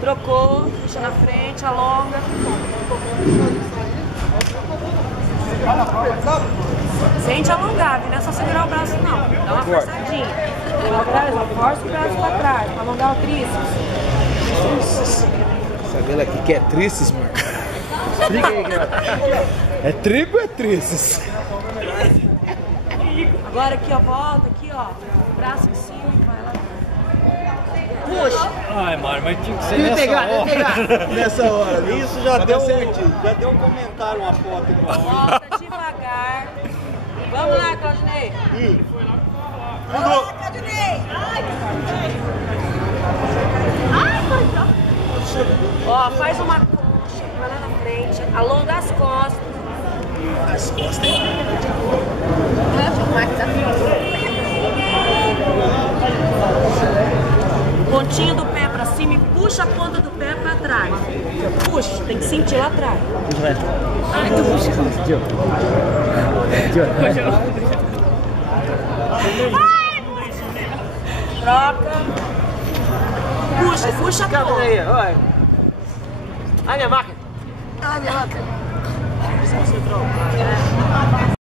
Trocou, puxa na frente, alonga. Sente alongar, não é só segurar o braço não. Dá uma forçadinha. Pra trás, ó, força o braço pra trás, pra alongar o tríceps. Essa dela aqui que é tríceps, mano. Explica aí, cara. É trigo ou é tríceps? Agora aqui, ó, volta aqui, ó. Braço em cima, vai lá. Puxa. Ai, mano, mas tinha que ser nessa hora. Nessa hora, viu? Isso já deu um comentário, uma foto igual. Volta devagar. Vamos lá, Claudinei. Ai, Claudinei! Ai, Ó, faz uma concha, vai lá na frente, alonga as costas. As costas. Pontinho do pé pra cima e puxa a ponta do pé pra trás. Puxa, tem que sentir lá atrás. Ai, tu puxa. Troca. Puxa, puxa a ponta. Ai, minha máquina. minha máquina.